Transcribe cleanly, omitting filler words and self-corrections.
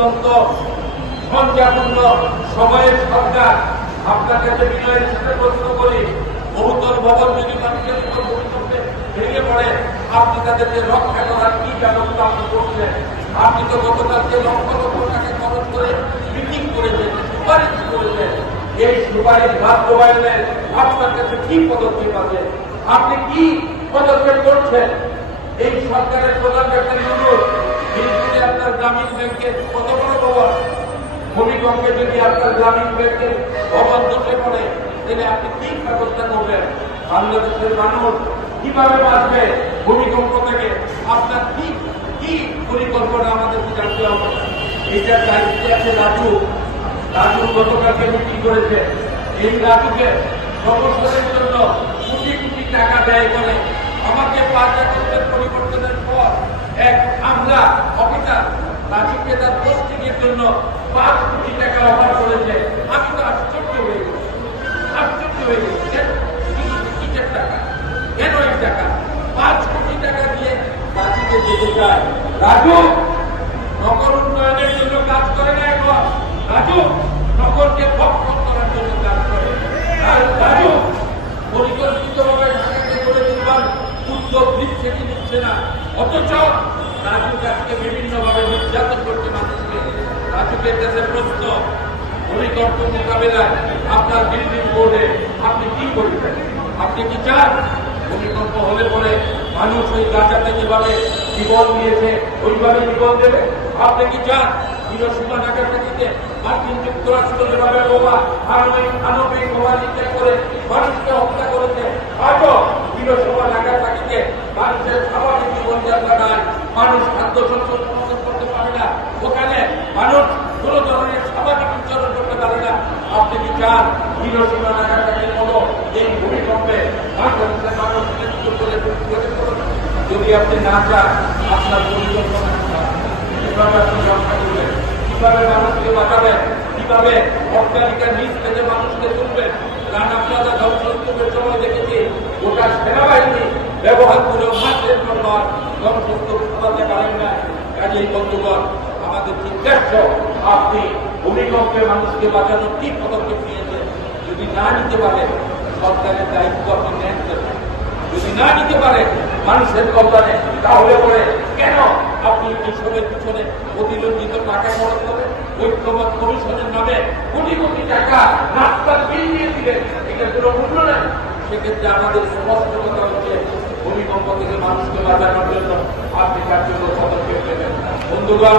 অত্যন্ত সংখ্যাপূর্ণ সময়ের সরকার আপনার কাছে বিনয়ের সাথে প্রশ্ন করি, বহুতল ভবন যদি মানুষের উপর ভূমিকম্পে ভেঙে পড়ে আপনি তাদেরকে রক্ষা করার কি ব্যবস্থা আপনি করছেন? আপনি তো গতকালকে লক্ষ লক্ষ টাকা খরচ করে মিটিং করেছেন, সুপারিশ করেছেন। এই সুপারিশ বাস্তবায়নের আপনার কাছে কি পদক্ষেপ আছে? আপনি কি পদক্ষেপ করছেন? এই সরকারের প্রধান ব্যক্তি আপনার গ্রামীণ ব্যাংকের কত বড় ভবন, ভূমিকম্পে যদি আপনার গ্রামীণ ব্যাংকের ভবন ধসে পড়ে তাহলে আপনি কি ব্যবস্থা করবেন? বাংলাদেশের মানুষ কিভাবে বাঁচবে ভূমিকম্প থেকে? আপনার কি কি পরিকল্পনা আমাদেরকে জানতে হবে। এইটার দায়িত্বে আছে রাজু। রাজু গতকালকে মিটিং করেছে। এই রাজুকে সংস্কারের জন্য কোটি কোটি টাকা ব্যয় করে আমাকে 5 আগস্টের পরিবর্তনের পর এক আমরা অফিসার রাজুকে তার পোস্টিংয়ের জন্য 5 কোটি টাকা অফার করেছে। আমি তো আশ্চর্য হয়ে গেছি, আশ্চর্য হয়ে গেছি। কিসের টাকা? কেন এই টাকা? 5 কোটি টাকা দিয়ে রাজুকে যেতে চায়। রাজু নগর উন্নয়নের জন্য কাজ করে না, এখন রাজু নগরকে ভক্ষণ করার জন্য কাজ করে। আর রাজু পরিকল্পিতভাবে ঢাকাকে করে দিবার উদ্যোগ নিচ্ছে কি নিচ্ছে না, অথচ রাজুর কাছকে বিভিন্নভাবে নির্যাতন করছে মানুষকে। রাজুকের কাছে প্রশ্ন, ভূমিকম্প মোকাবেলায় আপনার বিল্ডিং বোর্ডে আপনি কি করবেন? আপনি কি চান ভূমিকম্প হলে পরে মানুষ ওই গাছাতে যেভাবে জীবন দিয়েছে ওইভাবে জীবন দেবে? আপনি কি চান হিরোশিমা নাগাসাকিতে মার্কিন যুক্তরাষ্ট্র যেভাবে আণবিক বোমা নিক্ষেপ করে মানুষকে হত্যা করেছে, আজও হিরোশিমা নাগাসাকিতে মানুষের স্বাভাবিক জীবনযাত্রা নাই, মানুষ খাদ্য শস্য উৎপাদন করতে পারে না, ওখানে মানুষ কোন ধরনের স্বাভাবিক উচ্চারণ করতে পারে না? আপনি কি চান হিরোশিমা নাগাসাকির মতো এই ভূমিকম্পে বাংলাদেশের মানুষ যদি আপনি না চান আপনার পরিকল্পনা কিভাবে আপনি রক্ষা করবেন? কিভাবে মানুষকে বাঁচাবেন? কিভাবে অট্টালিকার নিচ থেকে মানুষকে তুলবেন? রানা প্লাজা ধ্বংসস্তূপের সময় দেখেছি গোটা সেনাবাহিনী ব্যবহার করে মাসের পর মাস ধ্বংসস্তূপ সরাতে পারেন না। কাজেই বন্ধুগণ, আমাদের জিজ্ঞাসা আপনি ভূমিকম্পে মানুষকে বাঁচানোর কি পদক্ষেপ নিয়েছেন? যদি না নিতে পারেন সরকারের দায়িত্ব আপনি নেন। যদি না নিতে পারেন মানুষের কল্যাণে, তাহলে পরে কেন আপনি এসবের পিছনে অতিলম্বিত টাকা খরচ করেন? ঐক্যমত কমিশনের নামে কোটি কোটি টাকা রাস্তার বিল দিয়ে দিলেন, এটা কোনো মূল্য নেই। সেক্ষেত্রে আমাদের স্পষ্ট কথা হচ্ছে ভূমিকম্প থেকে মানুষকে বাঁচানোর জন্য আপনি কার্যকর পদক্ষেপ নেবেন। বন্ধুগণ,